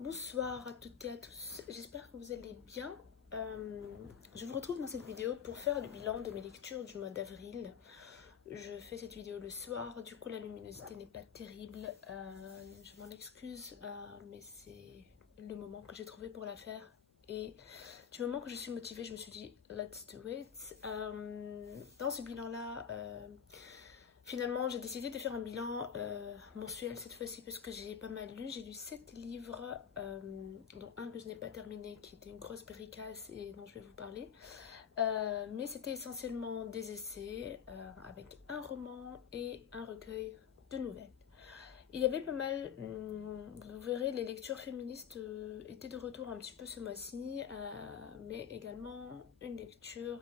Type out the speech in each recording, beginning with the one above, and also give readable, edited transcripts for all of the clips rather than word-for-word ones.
Bonsoir à toutes et à tous, j'espère que vous allez bien. Je vous retrouve dans cette vidéo pour faire le bilan de mes lectures du mois d'avril. Je fais cette vidéo le soir, du coup la luminosité n'est pas terrible. Je m'en excuse, mais c'est le moment que j'ai trouvé pour la faire. Et du moment que je suis motivée, je me suis dit let's do it. Dans ce bilan-là, finalement, j'ai décidé de faire un bilan mensuel cette fois-ci parce que j'ai pas mal lu. J'ai lu 7 livres, dont un que je n'ai pas terminé, qui était une grosse bricasse et dont je vais vous parler. Mais c'était essentiellement des essais avec un roman et un recueil de nouvelles. Il y avait pas mal, vous verrez, les lectures féministes étaient de retour un petit peu ce mois-ci, mais également une lecture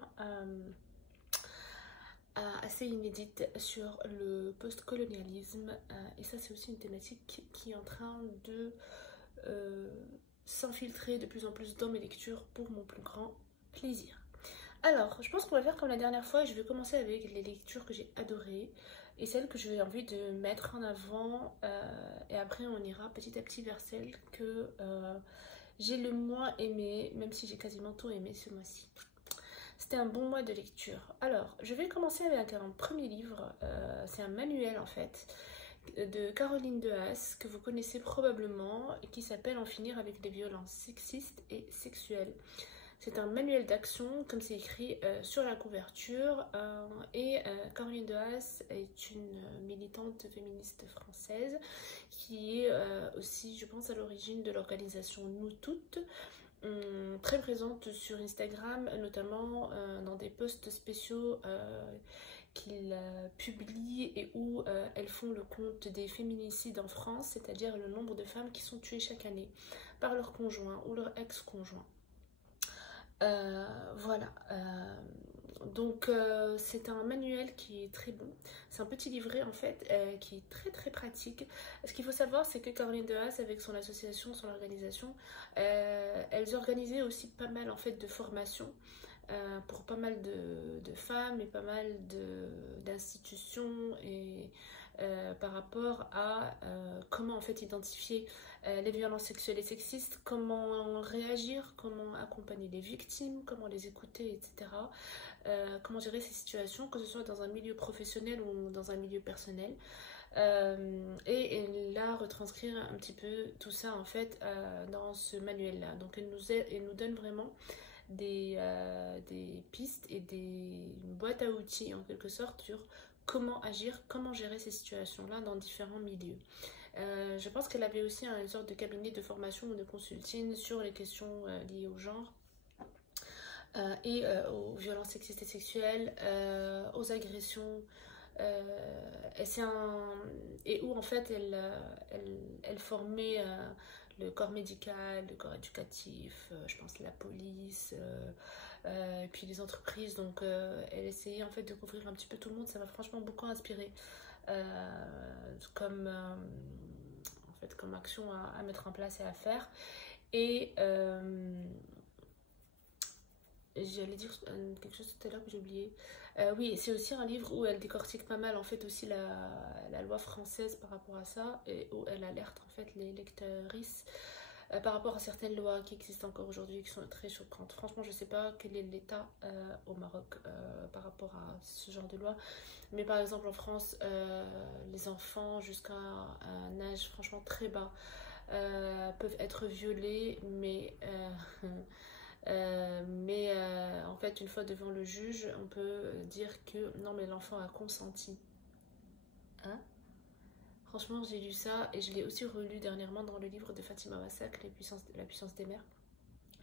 assez inédite sur le post-colonialisme, et ça c'est aussi une thématique qui est en train de s'infiltrer de plus en plus dans mes lectures pour mon plus grand plaisir. Alors, je pense qu'on va faire comme la dernière fois. Je vais commencer avec les lectures que j'ai adorées et celles que j'ai envie de mettre en avant, et après on ira petit à petit vers celles que j'ai le moins aimées, même si j'ai quasiment tout aimé ce mois-ci. C'était un bon mois de lecture. Alors, je vais commencer avec un premier livre. C'est un manuel en fait de Caroline Dehaas que vous connaissez probablement et qui s'appelle En finir avec les violences sexistes et sexuelles. C'est un manuel d'action comme c'est écrit sur la couverture, et Caroline Dehaas est une militante féministe française qui est aussi, je pense, à l'origine de l'organisation Nous Toutes. Très présente sur Instagram, notamment dans des posts spéciaux qu'ils publient et où elles font le compte des féminicides en France, c'est-à-dire le nombre de femmes qui sont tuées chaque année par leur conjoint ou leur ex-conjoint. Voilà. Donc c'est un manuel qui est très bon. C'est un petit livret en fait qui est très très pratique. Ce qu'il faut savoir, c'est que Caroline Dehaas, avec son association, son organisation, elles organisaient aussi pas mal en fait de formations pour pas mal de femmes et pas mal d'institutions et par rapport à comment en fait identifier les violences sexuelles et sexistes, comment réagir, comment accompagner les victimes, comment les écouter, etc. Comment gérer ces situations, que ce soit dans un milieu professionnel ou dans un milieu personnel. Et elle a retranscrit un petit peu tout ça en fait dans ce manuel là. Donc elle nous donne vraiment des pistes et une boîte à outils en quelque sorte sur comment agir, comment gérer ces situations là dans différents milieux. Je pense qu'elle avait aussi une sorte de cabinet de formation ou de consulting sur les questions liées au genre, et aux violences sexistes et sexuelles, aux agressions, et où en fait elle formait le corps médical, le corps éducatif, je pense la police, et puis les entreprises. Donc elle essayait en fait de couvrir un petit peu tout le monde. Ça m'a franchement beaucoup inspiré comme comme action à mettre en place et à faire. Et j'allais dire quelque chose tout à l'heure que j'ai oublié. Oui, c'est aussi un livre où elle décortique pas mal en fait aussi la loi française par rapport à ça, et où elle alerte en fait les lectrices par rapport à certaines lois qui existent encore aujourd'hui, qui sont très choquantes. Franchement, je sais pas quel est l'état au Maroc par rapport à ce genre de loi, mais par exemple en France, les enfants jusqu'à un âge franchement très bas peuvent être violés, mais en fait une fois devant le juge on peut dire que non mais l'enfant a consenti, hein. Franchement j'ai lu ça et je l'ai aussi relu dernièrement dans le livre de Fatima Wassak, La puissance des mères.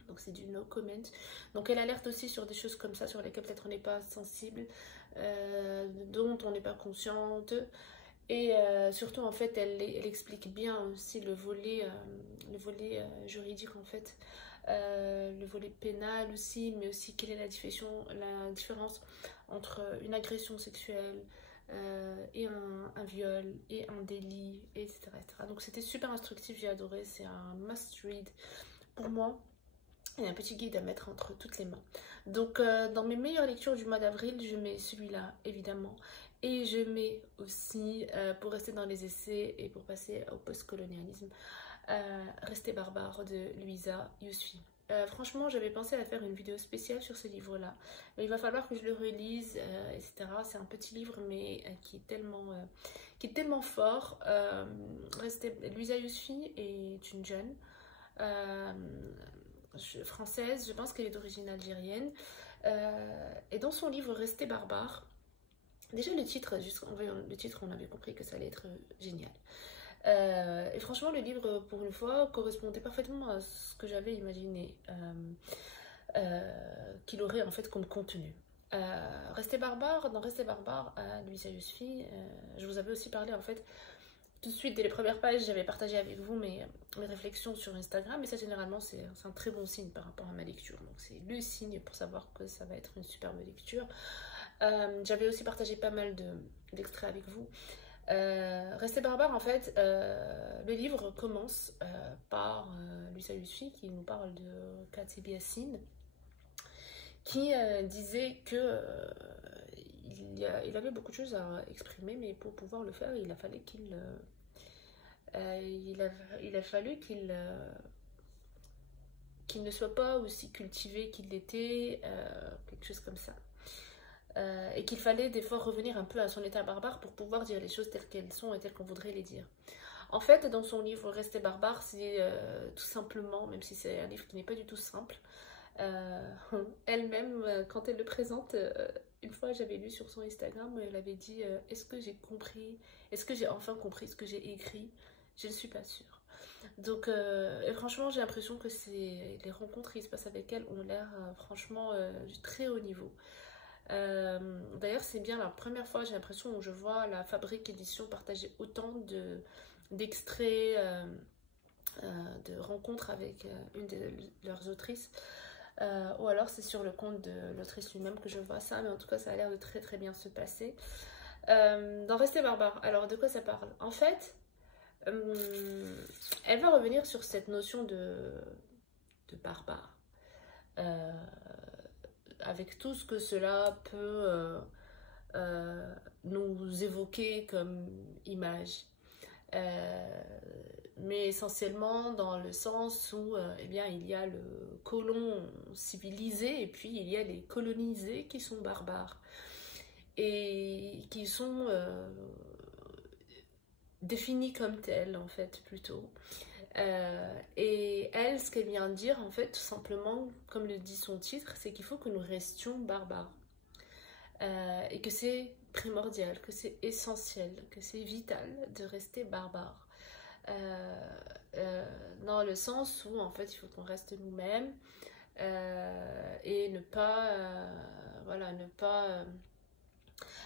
Donc c'est du no comment. Donc elle alerte aussi sur des choses comme ça sur lesquelles peut-être on n'est pas sensible, dont on n'est pas consciente. Et surtout en fait elle explique bien aussi le volet juridique en fait, le volet pénal aussi, mais aussi quelle est la différence entre une agression sexuelle et un viol et un délit, etc., etc. Donc c'était super instructif, j'ai adoré, c'est un must read pour moi. Et un petit guide à mettre entre toutes les mains. Donc dans mes meilleures lectures du mois d'avril, je mets celui-là évidemment. Et je mets aussi, pour rester dans les essais et pour passer au post-colonialisme, Rester barbare de Louisa Yousfi. Franchement, j'avais pensé à faire une vidéo spéciale sur ce livre-là, mais il va falloir que je le relise, etc. C'est un petit livre, mais qui est tellement fort. Louisa Yousfi est une jeune française, je pense qu'elle est d'origine algérienne, et dans son livre Rester barbare, déjà le titre, juste en voyant le titre, on avait compris que ça allait être génial. Et franchement, le livre, pour une fois, correspondait parfaitement à ce que j'avais imaginé qu'il aurait en fait comme contenu. Rester barbare, dans Rester barbare, Louisa Yousfi, je vous avais aussi parlé en fait, tout de suite dès les premières pages, j'avais partagé avec vous mes réflexions sur Instagram, et ça généralement c'est un très bon signe par rapport à ma lecture, donc c'est le signe pour savoir que ça va être une superbe lecture. J'avais aussi partagé pas mal d'extraits avec vous. Rester barbare, en fait, le livre commence par Louisa Yousfi qui nous parle de Khatib Yassine, qui disait que il avait beaucoup de choses à exprimer, mais pour pouvoir le faire, il a fallu qu'il ne soit pas aussi cultivé qu'il l'était, quelque chose comme ça. Et qu'il fallait des fois revenir un peu à son état barbare pour pouvoir dire les choses telles qu'elles sont et telles qu'on voudrait les dire. En fait, dans son livre Rester barbare, c'est tout simplement, même si c'est un livre qui n'est pas du tout simple, elle-même, quand elle le présente, une fois j'avais lu sur son Instagram où elle avait dit est-ce que j'ai compris, est-ce que j'ai enfin compris ce que j'ai écrit? Je ne suis pas sûre. Donc, et franchement, j'ai l'impression que les rencontres qui se passent avec elle ont l'air franchement du très haut niveau. D'ailleurs, c'est bien la première fois, j'ai l'impression, où je vois la Fabrique Édition partager autant d'extraits de rencontres avec une de leurs autrices. Ou alors c'est sur le compte de l'autrice lui-même que je vois ça, mais en tout cas ça a l'air de très très bien se passer. Dans Rester barbare, alors de quoi ça parle? En fait, elle va revenir sur cette notion de barbare, avec tout ce que cela peut nous évoquer comme image. Mais essentiellement dans le sens où eh bien, il y a le colon civilisé et puis il y a les colonisés qui sont barbares et qui sont définis comme tels en fait plutôt. Et elle, ce qu'elle vient dire en fait tout simplement, comme le dit son titre, c'est qu'il faut que nous restions barbares. Et que c'est primordial, que c'est essentiel, que c'est vital de rester barbare. Dans le sens où en fait il faut qu'on reste nous-mêmes et ne pas voilà, ne pas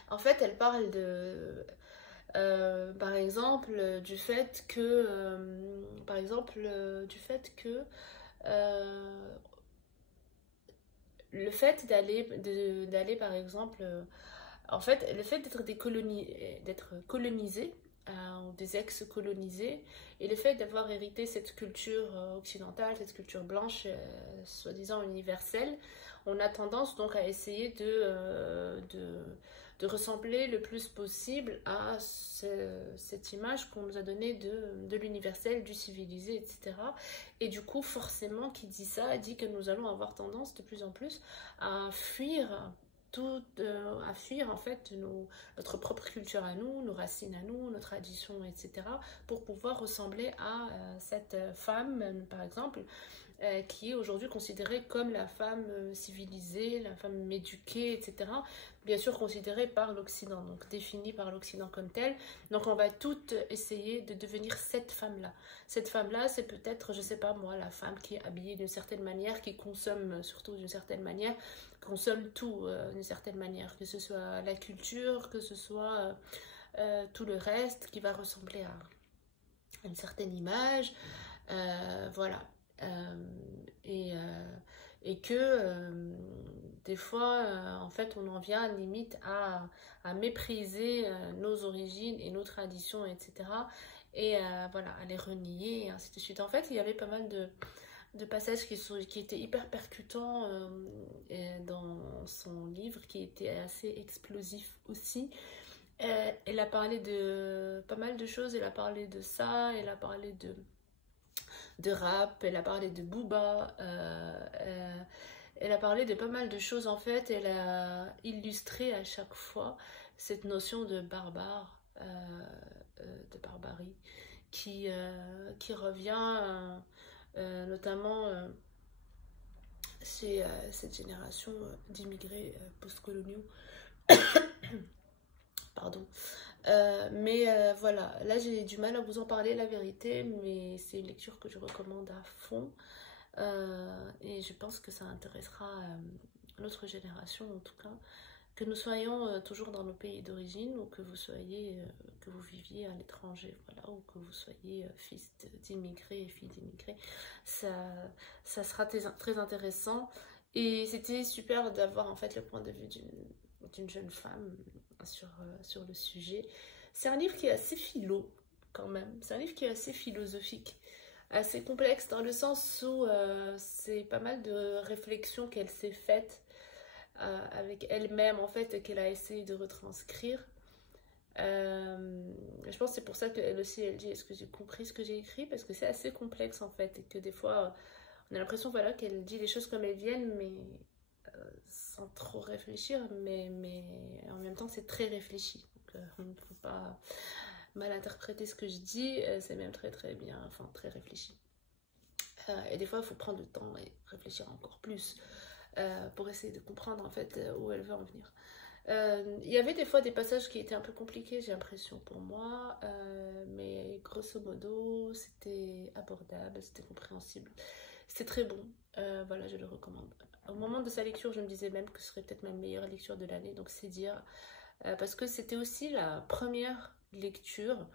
en fait elle parle de par exemple du fait que le fait d'aller par exemple en fait le fait d'être colonisé ou des ex-colonisés, et le fait d'avoir hérité cette culture occidentale, cette culture blanche, soi-disant universelle, on a tendance donc à essayer de ressembler le plus possible à cette image qu'on nous a donnée de l'universel, du civilisé, etc. Et du coup, forcément, qui dit ça, dit que nous allons avoir tendance de plus en plus à fuir à fuir en fait notre propre culture à nous, nos racines à nous, nos traditions, etc. pour pouvoir ressembler à cette femme, par exemple, qui est aujourd'hui considérée comme la femme civilisée, la femme éduquée, etc. Bien sûr considérée par l'Occident, donc définie par l'Occident comme telle. Donc on va toutes essayer de devenir cette femme-là. Cette femme-là, c'est peut-être, je sais pas moi, la femme qui est habillée d'une certaine manière, qui consomme surtout d'une certaine manière, consomme tout d'une certaine manière, que ce soit la culture, que ce soit tout le reste qui va ressembler à une certaine image, voilà. Et que des fois, en fait, on en vient limite à mépriser nos origines et nos traditions, etc. Et voilà, à les renier, et ainsi de suite. En fait, il y avait pas mal de passages qui étaient hyper percutants dans son livre, qui était assez explosif aussi. Elle a parlé de pas mal de choses, elle a parlé de ça, elle a parlé de rap, elle a parlé de Booba, elle a parlé de pas mal de choses en fait. Elle a illustré à chaque fois cette notion de barbare, de barbarie, qui revient notamment chez cette génération d'immigrés postcoloniaux. Pardon. Voilà, là j'ai du mal à vous en parler la vérité, mais c'est une lecture que je recommande à fond. Et je pense que ça intéressera notre génération en tout cas, que nous soyons toujours dans nos pays d'origine ou que vous soyez, que vous viviez à l'étranger, voilà, ou que vous soyez fils d'immigrés et filles d'immigrés, ça sera très intéressant. Et c'était super d'avoir en fait le point de vue d'une jeune femme sur le sujet. C'est un livre qui est assez philo quand même, c'est un livre qui est assez philosophique, assez complexe dans le sens où c'est pas mal de réflexions qu'elle s'est faites avec elle-même en fait et qu'elle a essayé de retranscrire. Je pense que c'est pour ça qu'elle aussi elle dit est-ce que j'ai compris ce que j'ai écrit, parce que c'est assez complexe en fait et que des fois on a l'impression voilà, qu'elle dit les choses comme elles viennent mais sans trop réfléchir, mais en même temps c'est très réfléchi, donc il ne faut pas mal interpréter ce que je dis, c'est même très très bien, enfin très réfléchi. Et des fois il faut prendre le temps et réfléchir encore plus pour essayer de comprendre en fait où elle veut en venir. Il y avait des fois des passages qui étaient un peu compliqués, j'ai l'impression pour moi, mais grosso modo c'était abordable, c'était compréhensible, c'était très bon, voilà, je le recommande. Au moment de sa lecture, je me disais même que ce serait peut-être ma meilleure lecture de l'année, donc c'est dire, parce que c'était aussi la première lecture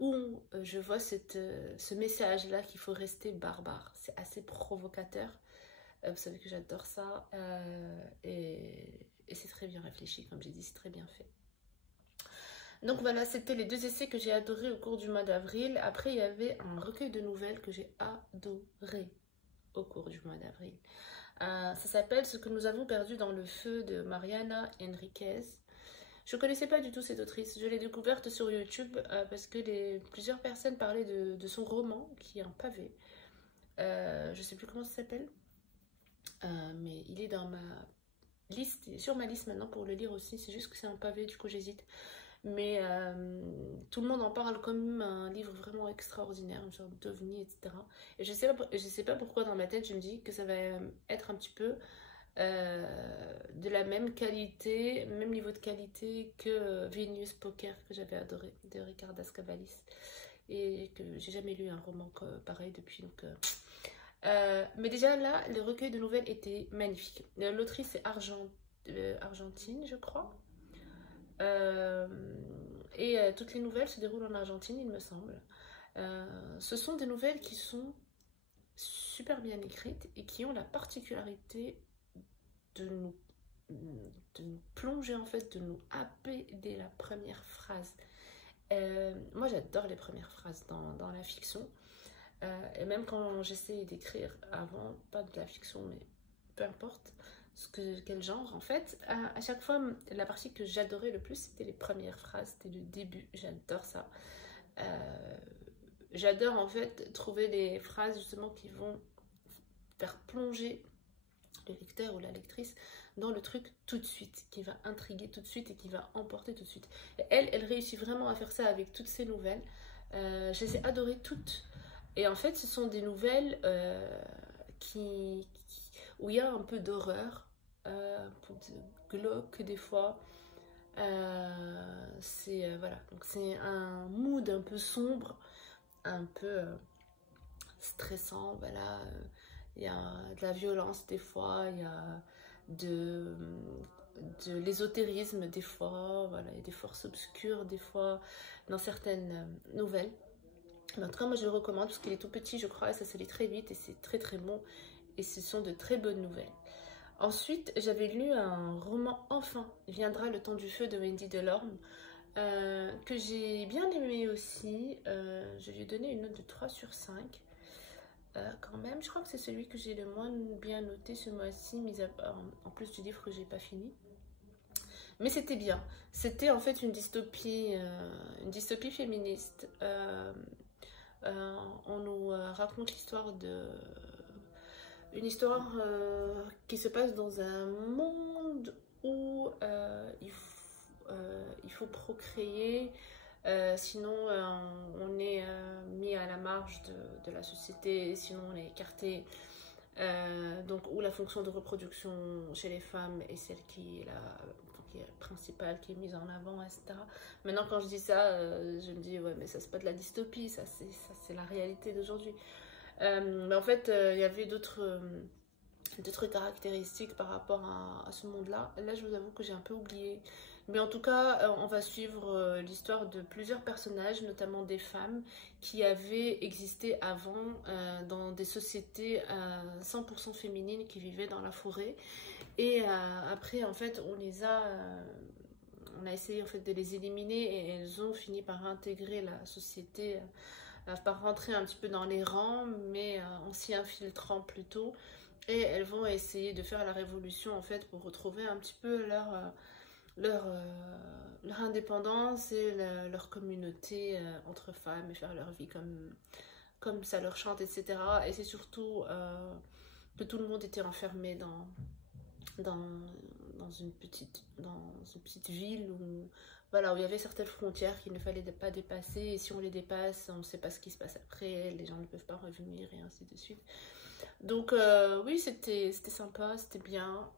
où je vois ce message-là qu'il faut rester barbare. C'est assez provocateur. Vous savez que j'adore ça. Et c'est très bien réfléchi, comme j'ai dit, c'est très bien fait. Donc voilà, c'était les 2 essais que j'ai adorés au cours du mois d'avril. Après, il y avait un recueil de nouvelles que j'ai adoré au cours du mois d'avril. Ça s'appelle Ce que nous avons perdu dans le feu de Mariana Enriquez. Je ne connaissais pas du tout cette autrice. Je l'ai découverte sur YouTube parce que plusieurs personnes parlaient de son roman, qui est un pavé. Je ne sais plus comment ça s'appelle, mais il est dans ma liste, il est sur ma liste maintenant pour le lire aussi. C'est juste que c'est un pavé, du coup j'hésite. Mais tout le monde en parle comme un livre vraiment extraordinaire, un genre d'ovni, etc. Et je sais pas pourquoi dans ma tête je me dis que ça va être un petit peu de la même qualité, même niveau de qualité que Venus Poker que j'avais adoré de Ricardas Cavalis et que j'ai jamais lu un roman pareil depuis. Donc, mais déjà là, le recueil de nouvelles était magnifique. L'autrice est argentine, je crois. Toutes les nouvelles se déroulent en Argentine, il me semble. Ce sont des nouvelles qui sont super bien écrites et qui ont la particularité de nous plonger en fait, de nous happer dès la première phrase. Moi j'adore les premières phrases dans la fiction. Et même quand j'essaie d'écrire avant, pas de la fiction, mais peu importe quel genre en fait, à chaque fois la partie que j'adorais le plus c'était les premières phrases, c'était le début, j'adore ça. J'adore en fait trouver des phrases justement qui vont faire plonger le lecteur ou la lectrice dans le truc tout de suite, qui va intriguer tout de suite et qui va emporter tout de suite. Et elle réussit vraiment à faire ça avec toutes ses nouvelles. Je les ai adorées toutes. Et en fait, ce sont des nouvelles où il y a un peu d'horreur, un peu de glauque des fois. Voilà, donc c'est un mood un peu sombre, un peu stressant, voilà. Il y a de la violence des fois, il y a de l'ésotérisme des fois, voilà, il y a des forces obscures des fois dans certaines nouvelles. Mais en tout cas, moi je le recommande parce qu'il est tout petit, je crois, et ça se lit très vite et c'est très très bon. Et ce sont de très bonnes nouvelles. Ensuite, j'avais lu un roman Enfin viendra le temps du feu de Wendy Delorme, que j'ai bien aimé aussi. Je lui ai donné une note de 3 sur 5. Quand même, je crois que c'est celui que j'ai le moins bien noté ce mois-ci, en plus du livre que j'ai pas fini. Mais c'était bien. C'était en fait une dystopie féministe On nous raconte l'histoire de... Une histoire qui se passe dans un monde où il faut procréer, sinon on est mis à la marge de la société, sinon on est écarté. Donc où la fonction de reproduction chez les femmes est celle qui est principale, qui est mise en avant, etc. Maintenant quand je dis ça, je me dis ouais mais ça c'est pas de la dystopie, ça c'est la réalité d'aujourd'hui. Mais en fait il y avait d'autres caractéristiques par rapport à ce monde-là. Là, je vous avoue que j'ai un peu oublié. Mais en tout cas, on va suivre l'histoire de plusieurs personnages, notamment des femmes qui avaient existé avant dans des sociétés 100% féminines qui vivaient dans la forêt. Et après, en fait, on a essayé en fait de les éliminer et elles ont fini par intégrer la société, par rentrer un petit peu dans les rangs, mais en s'y infiltrant plutôt. Et elles vont essayer de faire la révolution en fait pour retrouver un petit peu leur indépendance et leur communauté entre femmes et faire leur vie comme ça leur chante, etc. Et c'est surtout que tout le monde était enfermé dans une petite ville où, voilà, où il y avait certaines frontières qu'il ne fallait pas dépasser. Et si on les dépasse, on ne sait pas ce qui se passe après, les gens ne peuvent pas revenir et ainsi de suite. Donc oui, c'était sympa, c'était bien.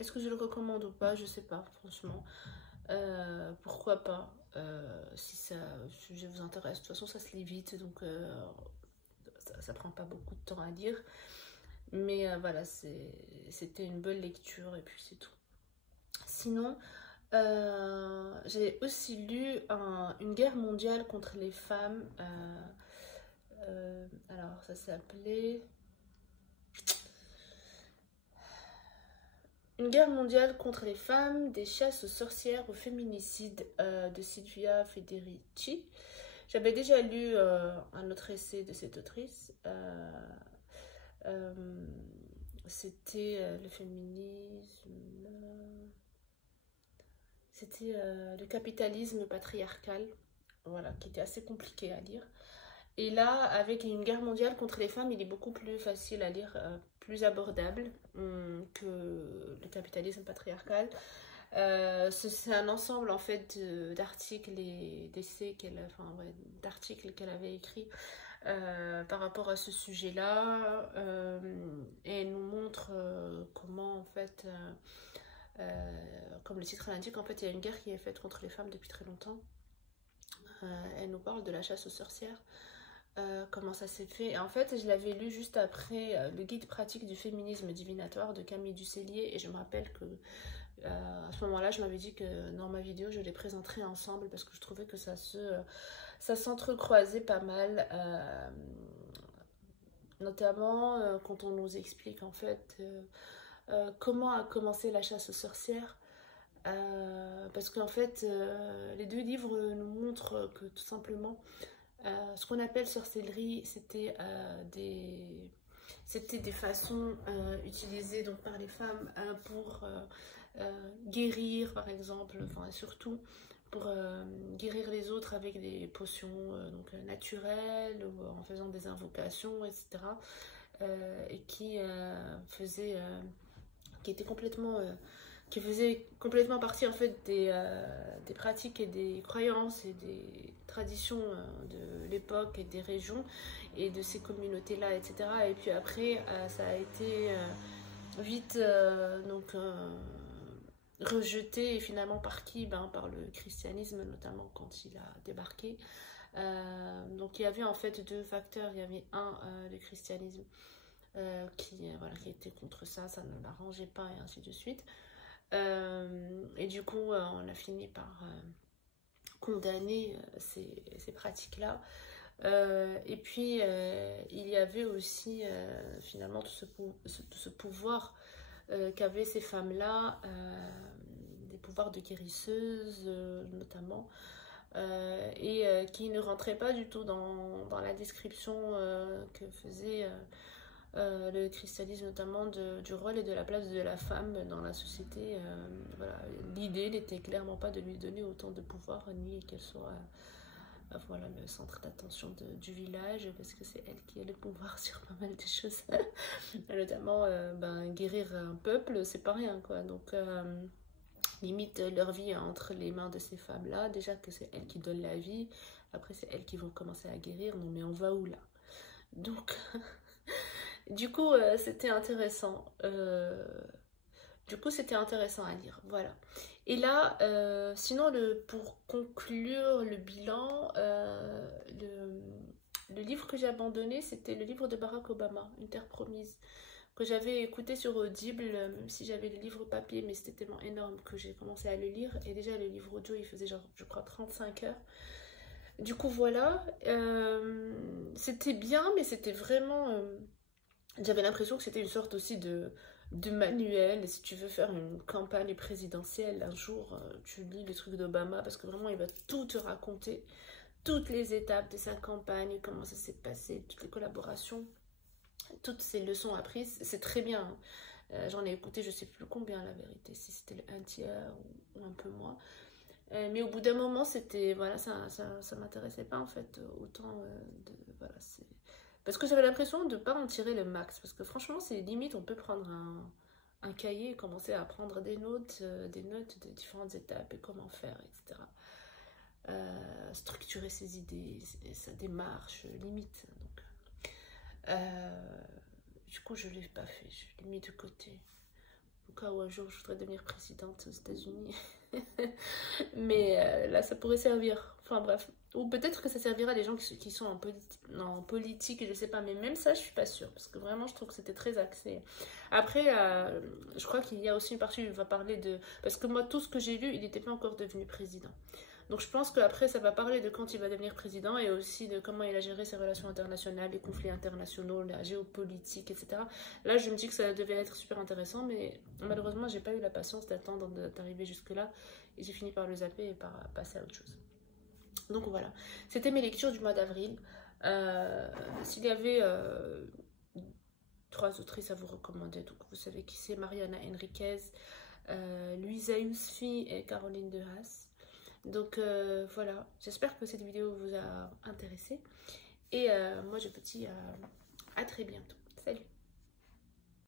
Est-ce que je le recommande ou pas? Je sais pas, franchement. Pourquoi pas? Si ça sujet vous intéresse. De toute façon, ça se lit vite, donc ça prend pas beaucoup de temps à lire. Mais voilà, c'était une bonne lecture et puis c'est tout. Sinon, j'ai aussi lu Une guerre mondiale contre les femmes. Alors, ça s'appelait Une guerre mondiale contre les femmes, des chasses aux sorcières, au féminicide de Silvia Federici. J'avais déjà lu un autre essai de cette autrice. C'était le féminisme. C'était le capitalisme patriarcal. Voilà, qui était assez compliqué à lire. Et là, avec Une guerre mondiale contre les femmes, il est beaucoup plus facile à lire, plus abordable que le capitalisme patriarcal. C'est un ensemble en fait d'articles et d'essais d'articles qu'elle avait écrits par rapport à ce sujet-là. Et elle nous montre comment en fait, comme le titre l'indique, en fait il y a une guerre qui est faite contre les femmes depuis très longtemps. Elle nous parle de la chasse aux sorcières. Comment ça s'est fait. Et en fait, je l'avais lu juste après le guide pratique du féminisme divinatoire de Camille Ducellier. Et je me rappelle que à ce moment-là, je m'avais dit que dans ma vidéo, je les présenterais ensemble parce que je trouvais que ça s'entrecroisait pas mal. Notamment quand on nous explique en fait comment a commencé la chasse aux sorcières. Parce qu'en fait, les deux livres nous montrent que tout simplement ce qu'on appelle sorcellerie, c'était des façons utilisées donc, par les femmes pour guérir, par exemple, enfin surtout pour guérir les autres avec des potions donc, naturelles ou en faisant des invocations, etc. Et qui qui faisait complètement partie en fait des pratiques et des croyances et des traditions de l'époque et des régions et de ces communautés-là, etc. Et puis après, ça a été vite rejeté et finalement par qui? Par le christianisme, notamment quand il a débarqué. Donc il y avait en fait deux facteurs. Il y avait le christianisme qui était contre ça, ça ne l'arrangeait pas et ainsi de suite. Et du coup, on a fini par condamner ces pratiques-là. Et puis, il y avait aussi finalement tout ce pouvoir qu'avaient ces femmes-là, des pouvoirs de guérisseuses notamment, et qui ne rentraient pas du tout dans la description que faisait le christianisme, notamment du rôle et de la place de la femme dans la société. Voilà. L'idée n'était clairement pas de lui donner autant de pouvoir, ni qu'elle soit voilà, le centre d'attention du village, parce que c'est elle qui a le pouvoir sur pas mal de choses. Notamment, guérir un peuple, c'est pas rien, quoi. Donc, limite leur vie entre les mains de ces femmes-là. Déjà que c'est elles qui donnent la vie, après c'est elles qui vont commencer à guérir. Non mais on va où là? Donc, du coup, c'était intéressant. C'était intéressant à lire, voilà. Et là, sinon, pour conclure le bilan, le livre que j'ai abandonné, c'était le livre de Barack Obama, Une Terre Promise, que j'avais écouté sur Audible, même si j'avais le livre papier, mais c'était tellement énorme que j'ai commencé à le lire. Et déjà, le livre audio, il faisait genre, je crois, 35 heures. Du coup, voilà. C'était bien, mais c'était vraiment... j'avais l'impression que c'était une sorte aussi de manuel. Et si tu veux faire une campagne présidentielle, un jour, tu lis le truc d'Obama, parce que vraiment, il va tout te raconter. Toutes les étapes de sa campagne, comment ça s'est passé, toutes les collaborations, toutes ces leçons apprises. C'est très bien, hein. J'en ai écouté je sais plus combien, la vérité, si c'était un tiers ou un peu moins. Mais au bout d'un moment, c'était, voilà, ça m'intéressait pas en fait autant voilà, c'est... Parce que j'avais l'impression de pas en tirer le max. Parce que franchement, c'est limite, on peut prendre un cahier et commencer à prendre des notes de différentes étapes et comment faire, etc. Structurer ses idées, sa démarche, limite. Donc, du coup, je l'ai pas fait, je l'ai mis de côté. Au cas où un jour je voudrais devenir présidente aux États-Unis. Mais là, ça pourrait servir. Enfin bref. Ou peut-être que ça servira à des gens qui sont en politique, je sais pas. Mais même ça, je suis pas sûre. Parce que vraiment, je trouve que c'était très axé. Après, je crois qu'il y a aussi une partie où il va parler de... Parce que moi, tout ce que j'ai lu, il n'était pas encore devenu président. Donc je pense qu'après, ça va parler de quand il va devenir président et aussi de comment il a géré ses relations internationales, les conflits internationaux, la géopolitique, etc. Là, je me dis que ça devait être super intéressant, mais malheureusement, j'ai pas eu la patience d'attendre d'arriver jusque-là et j'ai fini par le zapper et par passer à autre chose. Donc voilà, c'était mes lectures du mois d'avril. S'il y avait 3 autrices à vous recommander, donc vous savez qui c'est: Mariana Enriquez, Louisa Yousfi et Caroline de Haas. Donc voilà, j'espère que cette vidéo vous a intéressé. Et moi je vous dis à très bientôt.